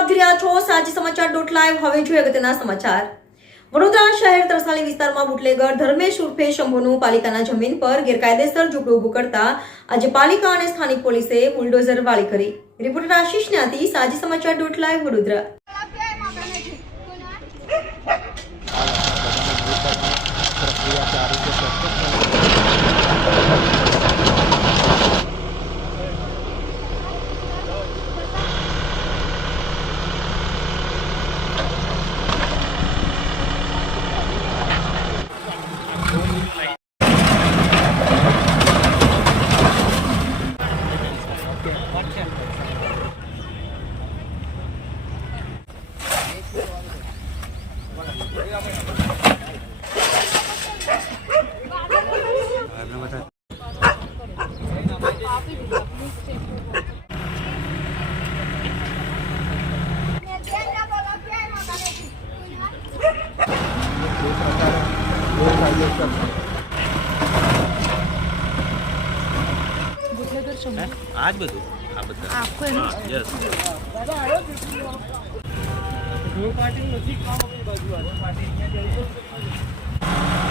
આપ જોઈ રહ્યા છો સાજી સમાચાર.live. હવે જોઈએ અગત્યના સમાચાર. વડોદરા શહેર તરસાલી વિસ્તારમાં બુટલેગર ધર્મેશ ઉર્ફે શંભુનું પાલિકાના જમીન પર ગેરકાયદેસર ઝૂંપડું ઊભું કરતા આજે પાલિકા અને સ્થાનિક પોલીસે બુલડોઝર વાળી કરી. રિપોર્ટર આશીષ ન્યાથી, સાજી સમાચાર.live, વડોદરા. आज બધું આ બધા આખો એનો યસ દાદા આયો દો પાર્ટી નથી કામ આપણી બાજુ આ પાર્ટી અહીંયા જઈ